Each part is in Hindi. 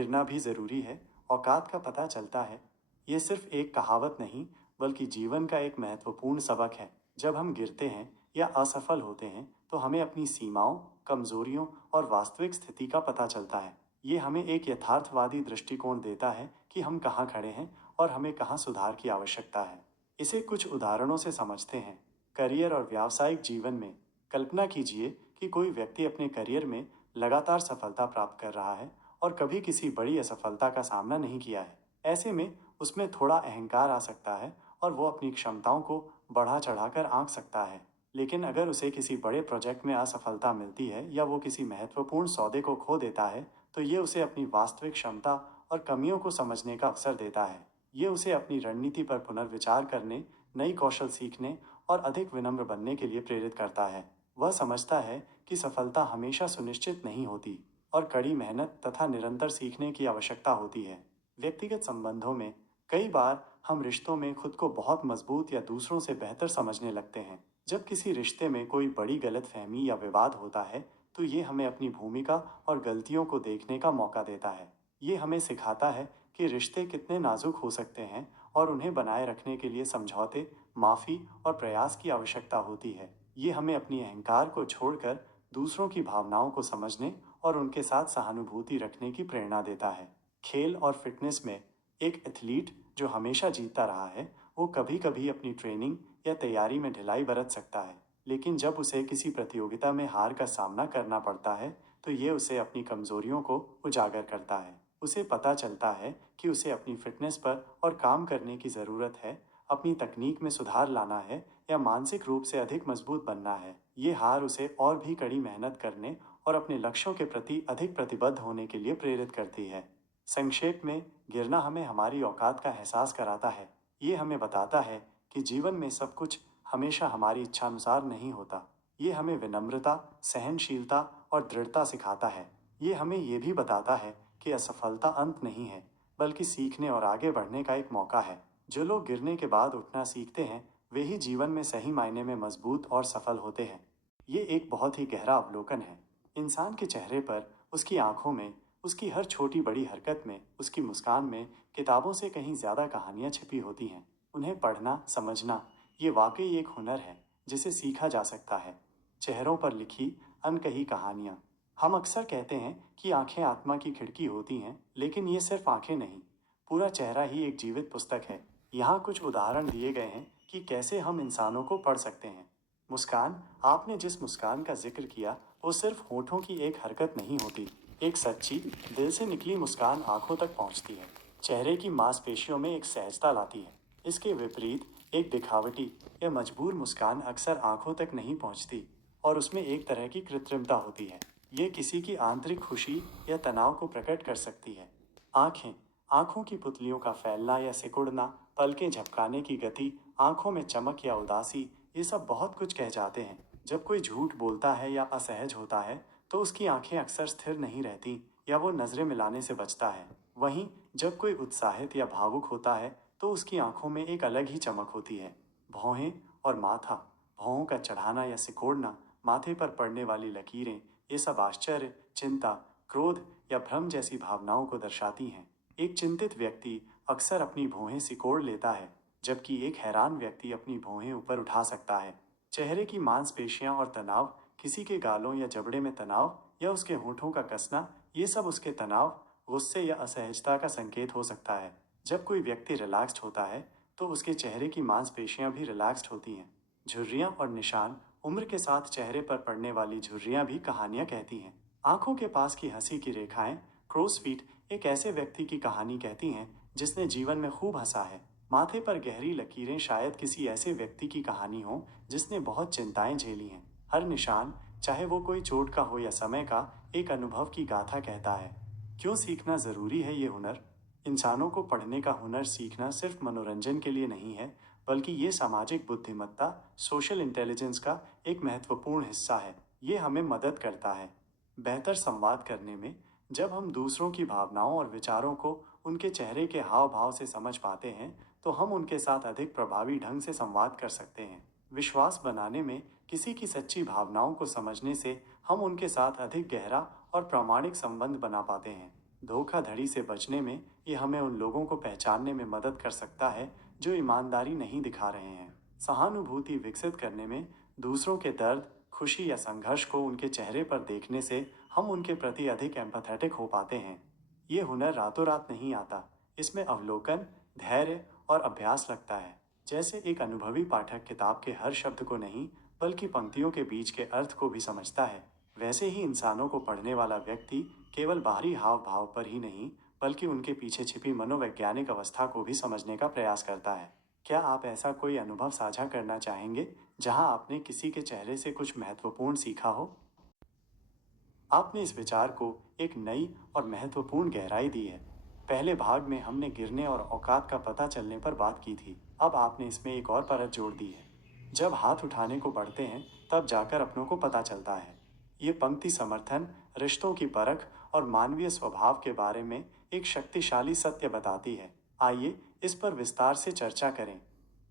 गिरना भी ज़रूरी है, औकात का पता चलता है। ये सिर्फ एक कहावत नहीं, बल्कि जीवन का एक महत्वपूर्ण सबक है। जब हम गिरते हैं या असफल होते हैं, तो हमें अपनी सीमाओं, कमजोरियों और वास्तविक स्थिति का पता चलता है। ये हमें एक यथार्थवादी दृष्टिकोण देता है कि हम कहाँ खड़े हैं और हमें कहाँ सुधार की आवश्यकता है। इसे कुछ उदाहरणों से समझते हैं। करियर और व्यावसायिक जीवन में कल्पना कीजिए कि कोई व्यक्ति अपने करियर में लगातार सफलता प्राप्त कर रहा है और कभी किसी बड़ी असफलता का सामना नहीं किया है। ऐसे में उसमें थोड़ा अहंकार आ सकता है और वो अपनी क्षमताओं को बढ़ा चढ़ाकर आंक सकता है। लेकिन अगर उसे किसी बड़े प्रोजेक्ट में असफलता मिलती है या वो किसी महत्वपूर्ण सौदे को खो देता है, तो ये उसे अपनी वास्तविक क्षमता और कमियों को समझने का अवसर देता है। ये उसे अपनी रणनीति पर पुनर्विचार करने, नई कौशल सीखने और अधिक विनम्र बनने के लिए प्रेरित करता है। वह समझता है कि सफलता हमेशा सुनिश्चित नहीं होती और कड़ी मेहनत तथा निरंतर सीखने की आवश्यकता होती है। व्यक्तिगत संबंधों में कई बार हम रिश्तों में खुद को बहुत मजबूत या दूसरों से बेहतर समझने लगते हैं। जब किसी रिश्ते में कोई बड़ी गलतफहमी या विवाद होता है, तो ये हमें अपनी भूमिका और गलतियों को देखने का मौका देता है। ये हमें सिखाता है कि रिश्ते कितने नाजुक हो सकते हैं और उन्हें बनाए रखने के लिए समझौते, माफ़ी और प्रयास की आवश्यकता होती है। ये हमें अपनी अहंकार को छोड़कर दूसरों की भावनाओं को समझने और उनके साथ सहानुभूति रखने की प्रेरणा देता है। खेल और फिटनेस में एक एथलीट जो हमेशा जीतता रहा है, वो कभी कभी अपनी ट्रेनिंग या तैयारी में ढिलाई बरत सकता है। लेकिन जब उसे किसी प्रतियोगिता में हार का सामना करना पड़ता है, तो ये उसे अपनी कमजोरियों को उजागर करता है। उसे पता चलता है कि उसे अपनी फिटनेस पर और काम करने की ज़रूरत है, अपनी तकनीक में सुधार लाना है या मानसिक रूप से अधिक मजबूत बनना है। ये हार उसे और भी कड़ी मेहनत करने और अपने लक्ष्यों के प्रति अधिक प्रतिबद्ध होने के लिए प्रेरित करती है। संक्षेप में, गिरना हमें हमारी औकात का एहसास कराता है। ये हमें बताता है कि जीवन में सब कुछ हमेशा हमारी इच्छानुसार नहीं होता। ये हमें विनम्रता, सहनशीलता और दृढ़ता सिखाता है। ये हमें ये भी बताता है कि असफलता अंत नहीं है, बल्कि सीखने और आगे बढ़ने का एक मौका है। जो लोग गिरने के बाद उठना सीखते हैं, वे ही जीवन में सही मायने में मजबूत और सफल होते हैं। ये एक बहुत ही गहरा अवलोकन है। इंसान के चेहरे पर, उसकी आंखों में, उसकी हर छोटी बड़ी हरकत में, उसकी मुस्कान में किताबों से कहीं ज़्यादा कहानियाँ छिपी होती हैं। उन्हें पढ़ना, समझना, ये वाकई एक हुनर है जिसे सीखा जा सकता है। चेहरों पर लिखी अनकही कहानियाँ। हम अक्सर कहते हैं कि आंखें आत्मा की खिड़की होती हैं, लेकिन ये सिर्फ आंखें नहीं, पूरा चेहरा ही एक जीवित पुस्तक है। यहाँ कुछ उदाहरण दिए गए हैं कि कैसे हम इंसानों को पढ़ सकते हैं। मुस्कान, आपने जिस मुस्कान का जिक्र किया, वो सिर्फ होठों की एक हरकत नहीं होती। एक सच्ची, दिल से निकली मुस्कान आंखों तक पहुंचती है, चेहरे की मांसपेशियों में एक सहजता लाती है। इसके विपरीत एक दिखावटी या मजबूर मुस्कान अक्सर आंखों तक नहीं पहुंचती और उसमें एक तरह की कृत्रिमता होती है। ये किसी की आंतरिक खुशी या तनाव को प्रकट कर सकती है। आंखें, आंखों की पुतलियों का फैलना या सिकुड़ना, पलकें झपकाने की गति, आंखों में चमक या उदासी, ये सब बहुत कुछ कह जाते हैं। जब कोई झूठ बोलता है या असहज होता है, तो उसकी आंखें अक्सर स्थिर नहीं रहती या वो नजरें मिलाने से बचता है। वहीं जब कोई उत्साहित या भावुक होता है, तो उसकी आंखों में एक अलग ही चमक होती है। भौहें और माथा, भौहों का चढ़ाना या सिकोड़ना, माथे पर पड़ने वाली लकीरें, ये सब आश्चर्य, चिंता, क्रोध या भ्रम जैसी भावनाओं को दर्शाती हैं। एक चिंतित व्यक्ति अक्सर अपनी भौहें सिकोड़ लेता है, जबकि एक हैरान व्यक्ति अपनी भौहें ऊपर उठा सकता है। चेहरे की मांसपेशियां और तनाव, किसी के गालों या जबड़े में तनाव या उसके होठों का कसना, ये सब उसके तनाव, गुस्से या असहजता का संकेत हो सकता है। जब कोई व्यक्ति रिलैक्स्ड होता है, तो उसके चेहरे की मांसपेशियां भी रिलैक्स्ड होती हैं। झुर्रियां और निशान, उम्र के साथ चेहरे पर पड़ने वाली झुर्रियां भी कहानियां कहती हैं। आंखों के पास की हंसी की रेखाएं, क्रोस फीट, एक ऐसे व्यक्ति की कहानी कहती हैं जिसने जीवन में खूब हंसा है। माथे पर गहरी लकीरें शायद किसी ऐसे व्यक्ति की कहानी हो जिसने बहुत चिंताएं झेली हैं। हर निशान, चाहे वो कोई चोट का हो या समय का, एक अनुभव की गाथा कहता है। क्यों सीखना ज़रूरी है ये हुनर? इंसानों को पढ़ने का हुनर सीखना सिर्फ मनोरंजन के लिए नहीं है, बल्कि ये सामाजिक बुद्धिमत्ता, सोशल इंटेलिजेंस का एक महत्वपूर्ण हिस्सा है। ये हमें मदद करता है बेहतर संवाद करने में। जब हम दूसरों की भावनाओं और विचारों को उनके चेहरे के हाव भाव से समझ पाते हैं, तो हम उनके साथ अधिक प्रभावी ढंग से संवाद कर सकते हैं। विश्वास बनाने में, किसी की सच्ची भावनाओं को समझने से हम उनके साथ अधिक गहरा और प्रामाणिक संबंध बना पाते हैं। धोखाधड़ी से बचने में ये हमें उन लोगों को पहचानने में मदद कर सकता है जो ईमानदारी नहीं दिखा रहे हैं। सहानुभूति विकसित करने में दूसरों के दर्द, खुशी या संघर्ष को उनके चेहरे पर देखने से हम उनके प्रति अधिक एम्पैथेटिक हो पाते हैं। ये हुनर रातों रात नहीं आता। इसमें अवलोकन, धैर्य और अभ्यास लगता है। जैसे एक अनुभवी पाठक किताब के हर शब्द को नहीं, बल्कि पंक्तियों के बीच के अर्थ को भी समझता है, वैसे ही इंसानों को पढ़ने वाला व्यक्ति केवल बाहरी हाव भाव पर ही नहीं, बल्कि उनके पीछे छिपी मनोवैज्ञानिक अवस्था को भी समझने का प्रयास करता है। क्या आप ऐसा कोई अनुभव साझा करना चाहेंगे जहां आपने किसी के चेहरे से कुछ महत्वपूर्ण सीखा हो? आपने इस विचार को एक नई और महत्वपूर्ण गहराई दी है। पहले भाग में हमने गिरने और औकात का पता चलने पर बात की थी। अब आपने इसमें एक और परत जोड़ दी है। जब हाथ उठाने को बढ़ते हैं, तब जाकर अपनों को पता चलता है। ये पंक्ति समर्थन, रिश्तों की परख और मानवीय स्वभाव के बारे में एक शक्तिशाली सत्य बताती है। आइए इस पर विस्तार से चर्चा करें।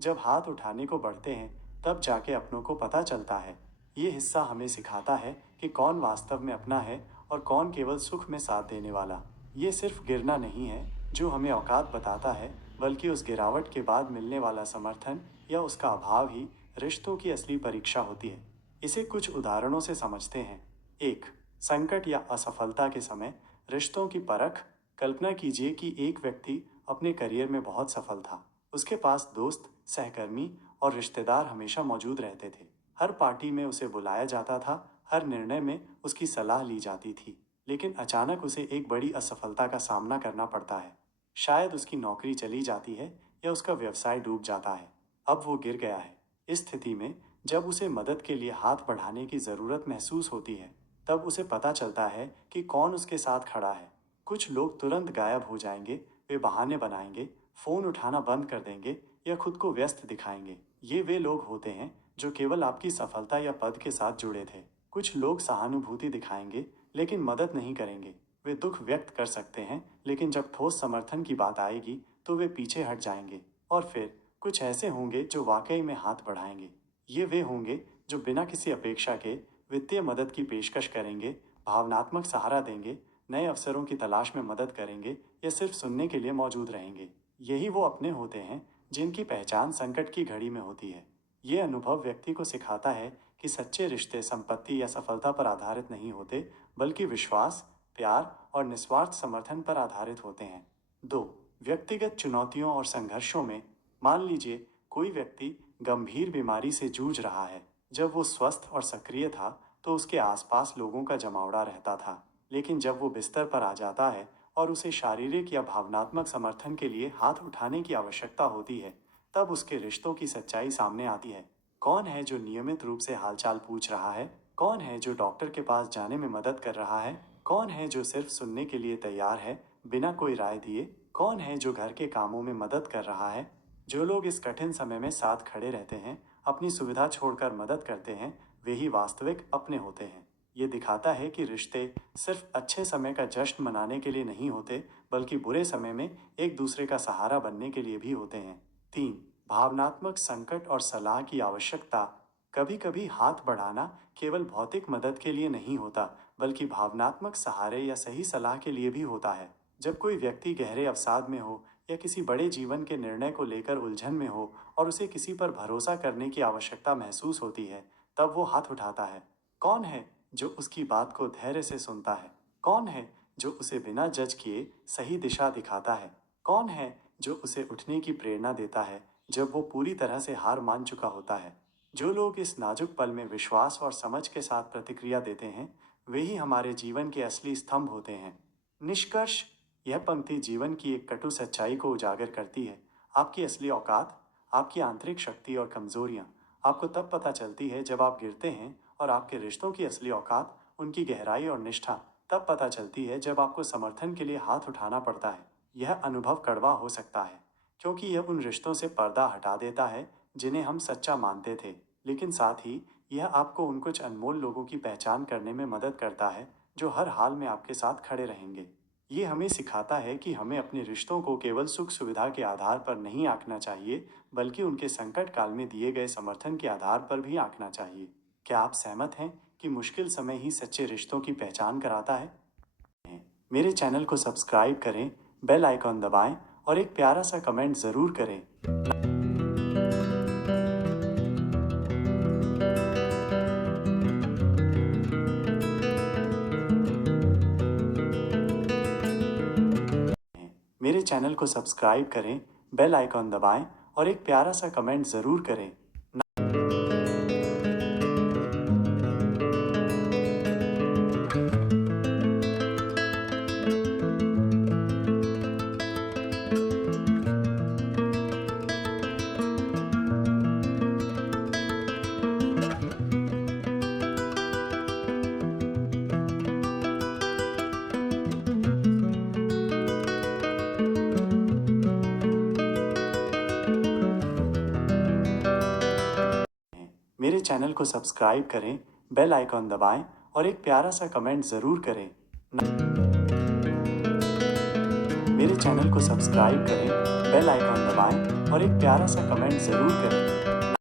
जब हाथ उठाने को बढ़ते हैं, तब जाके अपनों को पता चलता है। ये हिस्सा हमें सिखाता है कि कौन वास्तव में अपना है और कौन केवल सुख में साथ देने वाला। ये सिर्फ गिरना नहीं है जो हमें औकात बताता है, बल्कि उस गिरावट के बाद मिलने वाला समर्थन या उसका अभाव ही रिश्तों की असली परीक्षा होती है। इसे कुछ उदाहरणों से समझते हैं। एक, संकट या असफलता के समय रिश्तों की परख। कल्पना कीजिए कि एक व्यक्ति अपने करियर में बहुत सफल था। उसके पास दोस्त, सहकर्मी और रिश्तेदार हमेशा मौजूद रहते थे। हर पार्टी में उसे बुलाया जाता था, हर निर्णय में उसकी सलाह ली जाती थी। लेकिन अचानक उसे एक बड़ी असफलता का सामना करना पड़ता है। शायद उसकी नौकरी चली जाती है या उसका व्यवसाय डूब जाता है। अब वो गिर गया है। इस स्थिति में जब उसे मदद के लिए हाथ बढ़ाने की ज़रूरत महसूस होती है, तब उसे पता चलता है कि कौन उसके साथ खड़ा है। कुछ लोग तुरंत गायब हो जाएंगे, वे बहाने बनाएंगे, फ़ोन उठाना बंद कर देंगे या खुद को व्यस्त दिखाएंगे। ये वे लोग होते हैं जो केवल आपकी सफलता या पद के साथ जुड़े थे। कुछ लोग सहानुभूति दिखाएंगे, लेकिन मदद नहीं करेंगे। वे दुख व्यक्त कर सकते हैं, लेकिन जब ठोस समर्थन की बात आएगी तो वे पीछे हट जाएंगे। और फिर कुछ ऐसे होंगे जो वाकई में हाथ बढ़ाएंगे। ये वे होंगे जो बिना किसी अपेक्षा के वित्तीय मदद की पेशकश करेंगे, भावनात्मक सहारा देंगे, नए अवसरों की तलाश में मदद करेंगे या सिर्फ सुनने के लिए मौजूद रहेंगे। यही वो अपने होते हैं जिनकी पहचान संकट की घड़ी में होती है। ये अनुभव व्यक्ति को सिखाता है कि सच्चे रिश्ते संपत्ति या सफलता पर आधारित नहीं होते, बल्कि विश्वास, प्यार और निस्वार्थ समर्थन पर आधारित होते हैं। 2, व्यक्तिगत चुनौतियों और संघर्षों में। मान लीजिए कोई व्यक्ति गंभीर बीमारी से जूझ रहा है। जब वो स्वस्थ और सक्रिय था, तो उसके आसपास लोगों का जमावड़ा रहता था। लेकिन जब वो बिस्तर पर आ जाता है और उसे शारीरिक या भावनात्मक समर्थन के लिए हाथ उठाने की आवश्यकता होती है, तब उसके रिश्तों की सच्चाई सामने आती है। कौन है जो नियमित रूप से हालचाल पूछ रहा है? कौन है जो डॉक्टर के पास जाने में मदद कर रहा है? कौन है जो सिर्फ सुनने के लिए तैयार है, बिना कोई राय दिए? कौन है जो घर के कामों में मदद कर रहा है? जो लोग इस कठिन समय में साथ खड़े रहते हैं, अपनी सुविधा छोड़कर मदद करते हैं, वे ही वास्तविक अपने होते हैं। ये दिखाता है कि रिश्ते सिर्फ अच्छे समय का जश्न मनाने के लिए नहीं होते, बल्कि बुरे समय में एक दूसरे का सहारा बनने के लिए भी होते हैं। 3, भावनात्मक संकट और सलाह की आवश्यकता। कभी कभी हाथ बढ़ाना केवल भौतिक मदद के लिए नहीं होता, बल्कि भावनात्मक सहारे या सही सलाह के लिए भी होता है। जब कोई व्यक्ति गहरे अवसाद में हो या किसी बड़े जीवन के निर्णय को लेकर उलझन में हो और उसे किसी पर भरोसा करने की आवश्यकता महसूस होती है, तब वो हाथ उठाता है। कौन है जो उसकी बात को धैर्य से सुनता है? कौन है जो उसे बिना जज किए सही दिशा दिखाता है? कौन है जो उसे उठने की प्रेरणा देता है जब वो पूरी तरह से हार मान चुका होता है? जो लोग इस नाजुक पल में विश्वास और समझ के साथ प्रतिक्रिया देते हैं, वे ही हमारे जीवन के असली स्तंभ होते हैं। निष्कर्ष, यह पंक्ति जीवन की एक कटु सच्चाई को उजागर करती है। आपकी असली औकात, आपकी आंतरिक शक्ति और कमजोरियां आपको तब पता चलती है जब आप गिरते हैं, और आपके रिश्तों की असली औकात, उनकी गहराई और निष्ठा तब पता चलती है जब आपको समर्थन के लिए हाथ उठाना पड़ता है। यह अनुभव कड़वा हो सकता है, क्योंकि यह उन रिश्तों से पर्दा हटा देता है जिन्हें हम सच्चा मानते थे, लेकिन साथ ही यह आपको उन कुछ अनमोल लोगों की पहचान करने में मदद करता है जो हर हाल में आपके साथ खड़े रहेंगे। ये हमें सिखाता है कि हमें अपने रिश्तों को केवल सुख सुविधा के आधार पर नहीं आंकना चाहिए, बल्कि उनके संकट काल में दिए गए समर्थन के आधार पर भी आंकना चाहिए। क्या आप सहमत हैं कि मुश्किल समय ही सच्चे रिश्तों की पहचान कराता है? मेरे चैनल को सब्सक्राइब करें, बेल आइकॉन दबाएं और एक प्यारा सा कमेंट ज़रूर करें। मेरे चैनल को सब्सक्राइब करें, बेल आइकॉन दबाएं और एक प्यारा सा कमेंट ज़रूर करें। मेरे चैनल को सब्सक्राइब करें, बेल आइकॉन दबाएं और एक प्यारा सा कमेंट ज़रूर करें। मेरे चैनल को सब्सक्राइब करें, बेल आइकॉन दबाएं और एक प्यारा सा कमेंट ज़रूर करें।